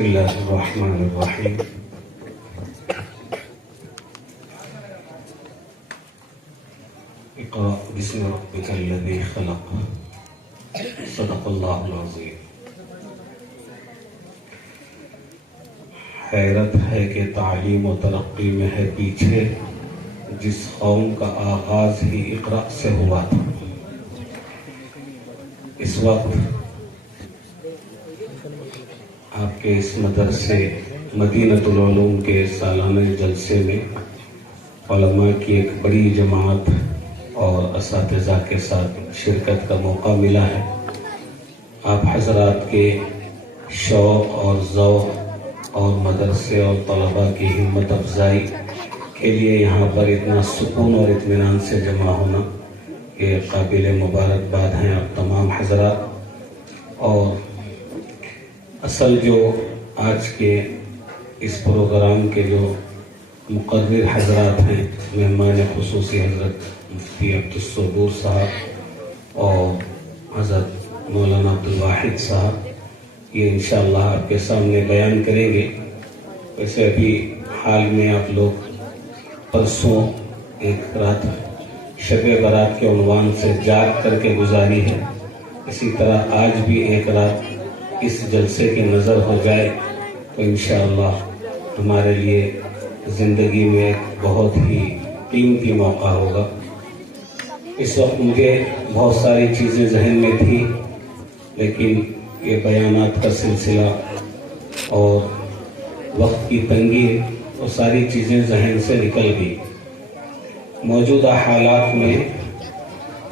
بسم اللہ الرحمن الرحیم اقرأ بسم ربک الذی خلق صدق اللہ العظیم۔ حیرت ہے کہ تعلیم و ترقی میں ہے پیچھے جس قوم کا آغاز ہی اقرأ سے ہوا تھا۔ اس وقت آپ کے اس مدرسے مدینۃ العلوم کے سالانہ جلسے میں علماء کی ایک بڑی جماعت اور اساتذہ کے ساتھ شرکت کا موقع ملا ہے۔ آپ حضرات کے شوق اور ذوق اور مدرسے اور طلباء کی ہمت افزائی کے لیے یہاں پر اتنا سکون اور اطمینان سے جمع ہونا یہ قابل مبارکباد ہیں آپ تمام حضرات۔ اور اصل جو آج کے اس پروگرام کے جو مقرر حضرات ہیں، مہمان خصوصی حضرت مفتی عبدالصبور صاحب اور حضرت مولانا عبدالواحد صاحب، یہ انشاءاللہ آپ کے سامنے بیان کریں گے۔ ویسے ابھی حال میں آپ لوگ پرسوں ایک رات شب برات کے عنوان سے جاگ کر کے گزاری ہے، اسی طرح آج بھی ایک رات اس جلسے کی نظر ہو جائے تو انشاءاللہ ہمارے لیے زندگی میں ایک بہت ہی قیمتی موقع ہوگا۔ اس وقت مجھے بہت ساری چیزیں ذہن میں تھی، لیکن یہ بیانات کا سلسلہ اور وقت کی تنگی وہ ساری چیزیں ذہن سے نکل گئی۔ موجودہ حالات میں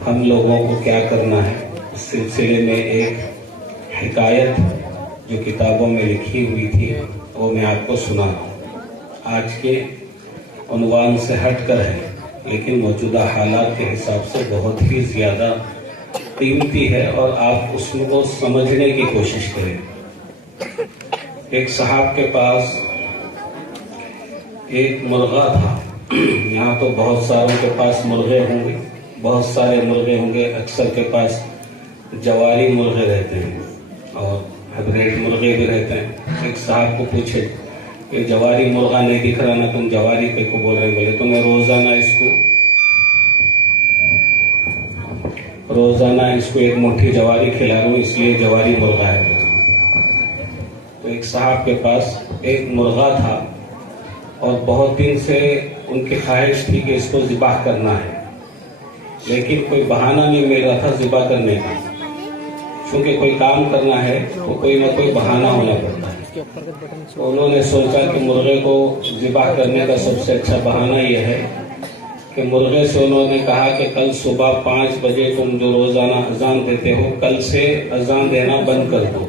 ہم لوگوں کو کیا کرنا ہے، اس سلسلے میں ایک حکایت جو کتابوں میں لکھی ہوئی تھی وہ میں آپ کو سناتا ہوں۔ آج کے عنوان سے ہٹ کر ہے، لیکن موجودہ حالات کے حساب سے بہت ہی زیادہ قیمتی ہے اور آپ اس کو سمجھنے کی کوشش کریں۔ ایک صاحب کے پاس ایک مرغہ تھا۔ یہاں تو بہت ساروں کے پاس مرغے ہوں گے، بہت سارے مرغے ہوں گے، اکثر کے پاس جواری مرغے رہتے ہیں اور ہائبریڈ مرغے بھی رہتے ہیں۔ ایک صاحب کو پوچھے کہ جواری مرغہ نہیں دکھ رہا نا، تم جواری پہ کو بول رہے ہیں؟ بولے تو میں روزانہ اس کو ایک مٹھی جواری کھلا رہا ہوں، اس لیے جواری مرغہ ہے۔ تو ایک صاحب کے پاس ایک مرغہ تھا اور بہت دن سے ان کی خواہش تھی کہ اس کو ذبح کرنا ہے، لیکن کوئی بہانہ نہیں مل رہا تھا ذبح کرنے کا۔ چونکہ کوئی کام کرنا ہے تو کوئی نہ کوئی بہانہ ہونا پڑتا ہے۔ تو انہوں نے سوچا کہ مرغے کو ذبح کرنے کا سب سے اچھا بہانہ یہ ہے کہ مرغے سے انہوں نے کہا کہ کل صبح 5 بجے تم جو روزانہ اذان دیتے ہو، کل سے اذان دینا بند کر دو۔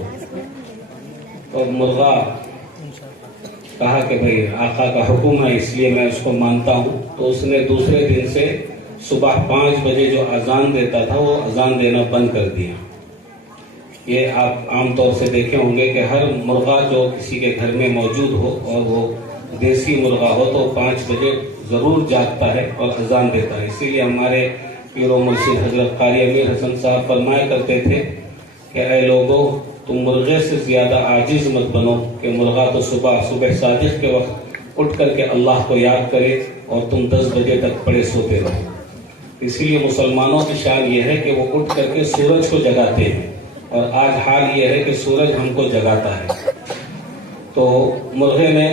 اور مرغہ کہا کہ بھئی آقا کا حکم ہے اس لیے میں اس کو مانتا ہوں۔ تو اس نے دوسرے دن سے صبح 5 بجے جو اذان دیتا تھا وہ اذان دینا بند کر دیا۔ یہ آپ عام طور سے دیکھے ہوں گے کہ ہر مرغہ جو کسی کے گھر میں موجود ہو اور وہ دیسی مرغہ ہو تو 5 بجے ضرور جاگتا ہے اور اذان دیتا ہے۔ اسی لیے ہمارے پیر و مرشد حضرت قاری امیر حسن صاحب فرمایا کرتے تھے کہ اے لوگو، تم مرغے سے زیادہ عاجز مت بنو کہ مرغہ تو صبح صادق کے وقت اٹھ کر کے اللہ کو یاد کرے اور تم 10 بجے تک پڑے سوتے رہو۔ اسی لیے مسلمانوں کی شان یہ ہے کہ وہ اٹھ کر کے سورج کو جگاتے ہیں، اور آج حال یہ ہے کہ سورج ہم کو جگاتا ہے۔ تو مرغے نے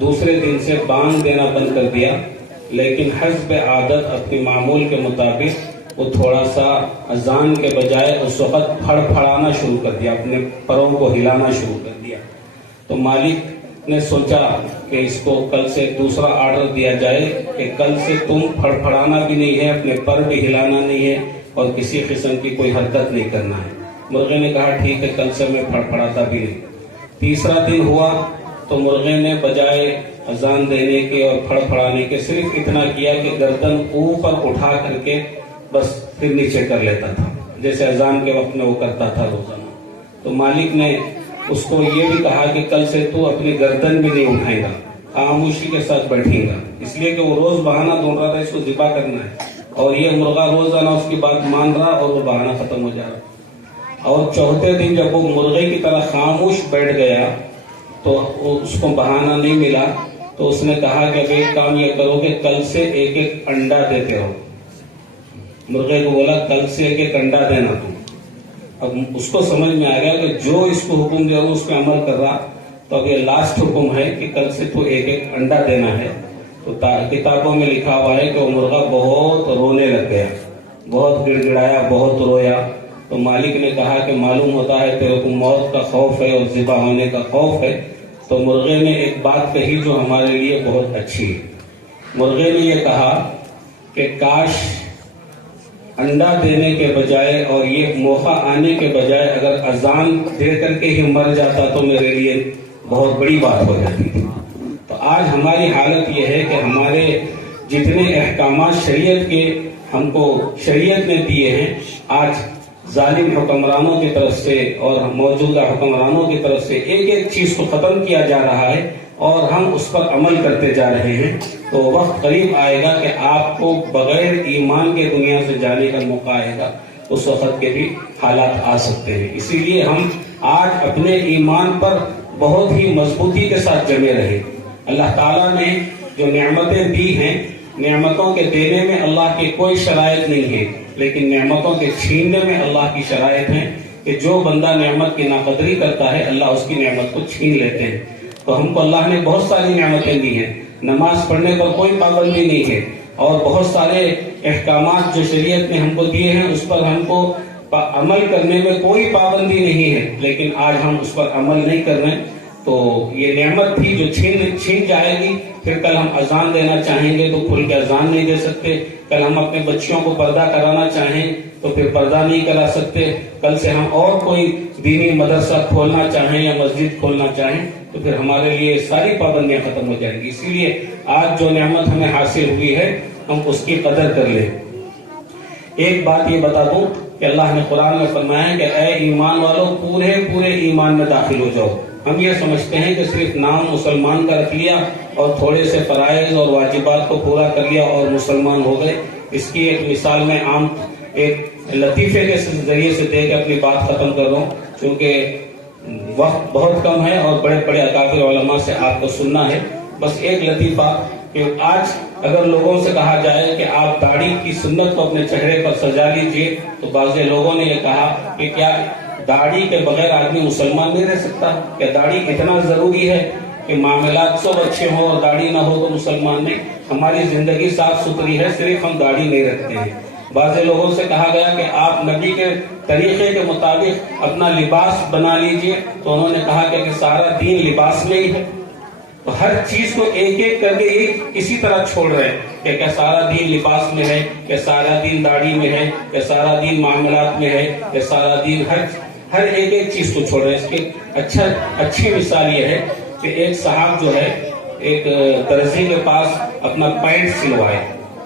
دوسرے دن سے بانگ دینا بند کر دیا، لیکن حسب عادت اپنی معمول کے مطابق وہ تھوڑا سا اذان کے بجائے اس وقت پھڑ پھڑانا شروع کر دیا، اپنے پروں کو ہلانا شروع کر دیا۔ تو مالک نے سوچا کہ اس کو کل سے دوسرا آرڈر دیا جائے کہ کل سے تم پھڑ پھڑانا بھی نہیں ہے، اپنے پر بھی ہلانا نہیں ہے اور کسی قسم کی کوئی حرکت نہیں کرنا ہے۔ مرغے نے کہا ٹھیک ہے، کل سے میں پھڑ پھڑاتا بھی نہیں۔ تیسرا دن ہوا تو مرغے نے بجائے اذان دینے کے اور پھڑ پھڑانے کے صرف اتنا کیا کہ گردن اوپر اٹھا کر کے بس پھر نیچے کر لیتا تھا، جیسے اذان کے وقت میں وہ کرتا تھا روزانہ۔ تو مالک نے اس کو یہ بھی کہا کہ کل سے تو اپنی گردن بھی نہیں اٹھائے گا، خاموشی کے ساتھ بیٹھے گا، اس لیے کہ وہ روز بہانہ ڈھونڈ رہا تھا اس کو ذبح کرنا ہے، اور یہ مرغہ روزانہ اس کی بات مان رہا اور وہ بہانہ ختم ہو جا رہا۔ اور چوتھے دن جب وہ مرغے کی طرح خاموش بیٹھ گیا تو اس کو بہانہ نہیں ملا تو اس نے کہا کہ اب ایک کام یہ کرو کہ کل سے ایک ایک انڈا دیتے رہو. مرغے کو بولا کل سے ایک ایک انڈا دینا تم. اب اس کو سمجھ میں آ گیا کہ جو اس کو حکم دیا وہ اس پہ عمل کر رہا. تو اب یہ لاسٹ حکم ہے کہ کل سے تو ایک ایک انڈا دینا ہے. تو کتابوں میں لکھا ہوا ہے کہ وہ مرغا بہت رونے لگ گیا, بہت گڑ گڑایا, بہت رویا. تو مالک نے کہا کہ معلوم ہوتا ہے تیرے کو موت کا خوف ہے اور ذبح ہونے کا خوف ہے. تو مرغے نے ایک بات کہی جو ہمارے لیے بہت اچھی ہے. مرغے نے یہ کہا کہ کاش انڈا دینے کے بجائے اور یہ موقع آنے کے بجائے اگر اذان دے کر کے ہی مر جاتا تو میرے لیے بہت بڑی بات ہو جاتی تھی. تو آج ہماری حالت یہ ہے کہ ہمارے جتنے احکامات شریعت کے ہم کو شریعت نے دیے ہیں, آج ظالم حکمرانوں کی طرف سے اور موجودہ حکمرانوں کی طرف سے ایک ایک چیز کو ختم کیا جا رہا ہے اور ہم اس پر عمل کرتے جا رہے ہیں. تو وقت قریب آئے گا کہ آپ کو بغیر ایمان کے دنیا سے جانے کا موقع آئے گا. اس وقت کے بھی حالات آ سکتے ہیں. اسی لیے ہم آج اپنے ایمان پر بہت ہی مضبوطی کے ساتھ جمے رہے. اللہ تعالیٰ نے جو نعمتیں دی ہیں, نعمتوں کے دینے میں اللہ کی کوئی شرائط نہیں ہے, لیکن نعمتوں کے چھیننے میں اللہ کی شرائط ہیں کہ جو بندہ نعمت کی ناقدری کرتا ہے اللہ اس کی نعمت کو چھین لیتے ہیں. تو ہم کو اللہ نے بہت ساری نعمتیں دی ہیں. نماز پڑھنے پر کوئی پابندی نہیں ہے اور بہت سارے احکامات جو شریعت نے ہم کو دیے ہیں اس پر ہم کو عمل کرنے میں کوئی پابندی نہیں ہے, لیکن آج ہم اس پر عمل نہیں کر رہے. تو یہ نعمت تھی جو چھین جائے گی. پھر کل ہم اذان دینا چاہیں گے تو کھل کے اذان نہیں دے سکتے. کل ہم اپنے بچیوں کو پردہ کرانا چاہیں تو پھر پردہ نہیں کرا سکتے. کل سے ہم اور کوئی دینی مدرسہ کھولنا چاہیں یا مسجد کھولنا چاہیں تو پھر ہمارے لیے ساری پابندیاں ختم ہو جائیں گی. اسی لیے آج جو نعمت ہمیں حاصل ہوئی ہے ہم اس کی قدر کر لیں. ایک بات یہ بتا دوں کہ اللہ نے قرآن میں فرمایا کہ اے ایمان والوں پورے ایمان میں داخل ہو جاؤ. ہم یہ سمجھتے ہیں کہ صرف نام مسلمان کا رکھ لیا اور تھوڑے سے فرائض اور واجبات کو پورا کر لیا اور مسلمان ہو گئے. اس کی ایک مثال میں عام ایک لطیفے کے ذریعے سے دے کے اپنی بات ختم کر رہا ہوں, کیونکہ وقت بہت کم ہے اور بڑے بڑے اکابر علماء سے آپ کو سننا ہے. بس ایک لطیفہ کہ آج اگر لوگوں سے کہا جائے کہ آپ داڑھی کی سنت کو اپنے چہرے پر سجا لیجئے تو بعض لوگوں نے یہ کہا کہ کیا داڑھی کے بغیر آدمی مسلمان نہیں رہ سکتا؟ کہ داڑھی اتنا ضروری ہے کہ معاملات سب اچھے ہوں اور داڑھی نہ ہو تو مسلمان نہیں؟ ہماری زندگی صاف ستھری ہے, صرف ہم داڑھی نہیں رکھتے ہیں. بعض لوگوں سے کہا گیا کہ آپ نبی کے طریقے کے مطابق اپنا لباس بنا لیجئے تو انہوں نے کہا کہ سارا دین لباس میں ہی ہے. تو ہر چیز کو ایک ایک کر کے ایک اسی طرح چھوڑ رہے ہیں کہ کیا سارا دین لباس میں ہے, کہ سارا دین داڑھی میں ہے, کہ سارا دین معاملات میں ہے, کہ سارا دین ہر ایک چیز کو چھوڑ رہے ہیں. اس کی اچھی مثال یہ ہے کہ ایک صاحب جو ہے ایک درزی کے پاس اپنا پینٹ سلوائے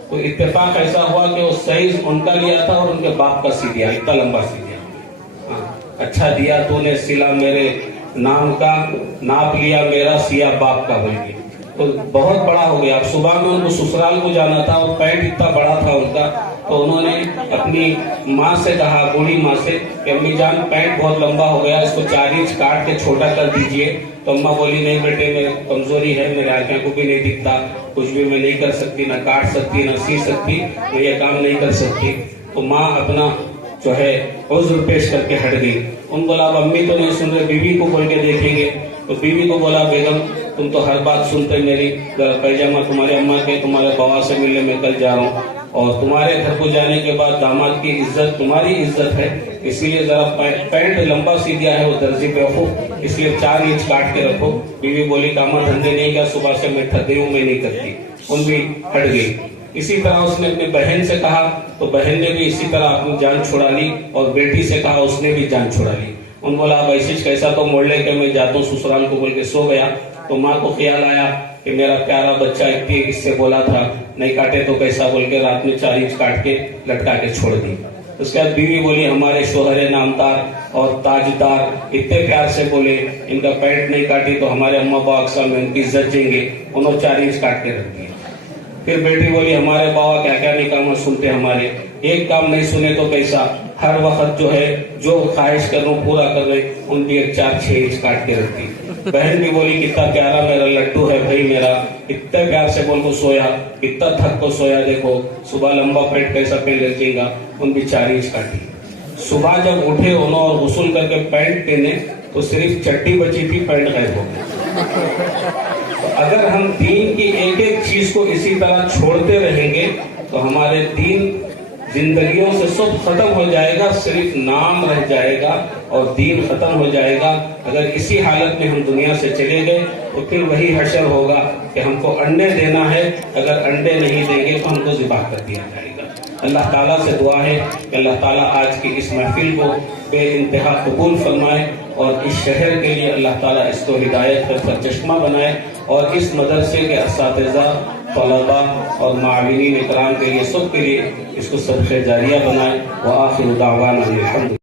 تو اتفاق ایسا ہوا کہ وہ سائز ان کا لیا تھا اور ان کے باپ کا سی دیا, اتنا لمبا سی دیا. اچھا دیا تو نے سلا میرے نام کا, ناپ لیا میرا سیا باپ کا بول کے. تو بہت بڑا ہو گیا. اب صبح میں ان کو سسرال کو جانا تھا اور پینٹ اتنا بڑا تھا ان کا, تو انہوں نے اپنی ماں سے کہا, بوڑھی ماں سے, کہ امی جان پینٹ بہت لمبا ہو گیا, اس کو 4 انچ کاٹ کے چھوٹا کر دیجئے. تو اماں بولی نہیں بیٹے میرے کمزوری ہے, میرے آنکھوں کو بھی نہیں دکھتا, کچھ بھی میں نہیں کر سکتی, نہ کاٹ سکتی نہ سی سکتی, میں یہ کام نہیں کر سکتی. تو ماں اپنا جو ہے عذر پیش کر کے ہٹ گئی. ان بولا اب امی تو نہیں سن رہے, بیوی کو بول کے دیکھیں گے. تو بیوی کو بولا بیگم تم تو ہر بات سنتے میری, پیجامہ تمہارے اماں کے تمہارے بابا سے ملنے میں کل جا رہا ہوں اور تمہارے گھر کو جانے کے بعد داماد کی عزت تمہاری عزت ہے, اسی لیے ذرا پینٹ لمبا سی دیا ہے وہ درزی پہ رکھو, اس لیے 4 انچ کاٹ کے رکھو. بیوی بولی کاما دھندے نہیں کیا, صبح سے میں تھک گئی ہوں, میں نہیں کرتی. ان بھی ہٹ گئی. اسی طرح اس نے اپنی بہن سے کہا تو بہن نے بھی اسی طرح اپنی جان چھڑا لی, اور بیٹی سے کہا اس نے بھی جان چھڑا لی. ان بولا اب ایسے کیسا تو موڑ لے کے میں جاتا ہوں سسرال کو بول کے سو گیا. تو ماں کو خیال آیا کہ میرا پیارا بچہ اتنی اس سے بولا تھا نہیں کاٹے تو کیسا بول کے رات میں 4 انچ کاٹ کے لٹکا کے چھوڑ دی. اس کے بعد بیوی بولی ہمارے شوہر نامدار اور تاجدار اتنے پیار سے بولے, ان کا پینٹ نہیں کاٹی تو ہمارے اماں باپ اکثر میں ان کی عزت جیں گے, انہوں 4 انچ کاٹ کے رکھ دیا. پھر بیٹی بولی ہمارے بابا کیا کیا نہیں کام سنتے, ہمارے ایک کام نہیں سنے تو کیسا, ہر وقت جو ہے جو خواہش کر رہا ہوں پورا کر رہے, ان بھی 4-6 انچ کاٹ کے رکھتی. بہن بھی بولی کتنا پیارا میرا لڈو ہے بھائی میرا، اتنے پیار سے بول کو سویا، اتنا تھک کو سویا، دیکھو صبح لمبا پیٹ کیسا پہن رکھے گا، ان بیچاری کاٹی۔ صبح جب اٹھے انہوں اور غسل کر کے پینٹ پہنے تو صرف چٹی بچی تھی، پینٹ غائب ہو گئی۔ تو اگر ہم دین کی ایک ایک چیز کو اسی طرح چھوڑتے رہیں گے تو ہمارے دین زندگیوں سے سب ختم ہو جائے گا، صرف نام رہ جائے گا اور دین ختم ہو جائے گا۔ اگر اسی حالت میں ہم دنیا سے چلے گئے تو پھر وہی حشر ہوگا کہ ہم کو انڈے دینا ہے، اگر انڈے نہیں دیں گے تو ہم کو ذبح کر دیا جائے گا۔ اللہ تعالیٰ سے دعا ہے کہ اللہ تعالیٰ آج کی اس محفل کو بے انتہا قبول فرمائے اور اس شہر کے لیے اللہ تعالیٰ اس کو ہدایت کا سرچشمہ بنائے اور اس مدرسے کے اساتذہ، طلباء اور معاونین اکرام کے لیے سب کے لیے اس کو صدقہ جاریہ بنائے۔ وآخر دعوانا الحمد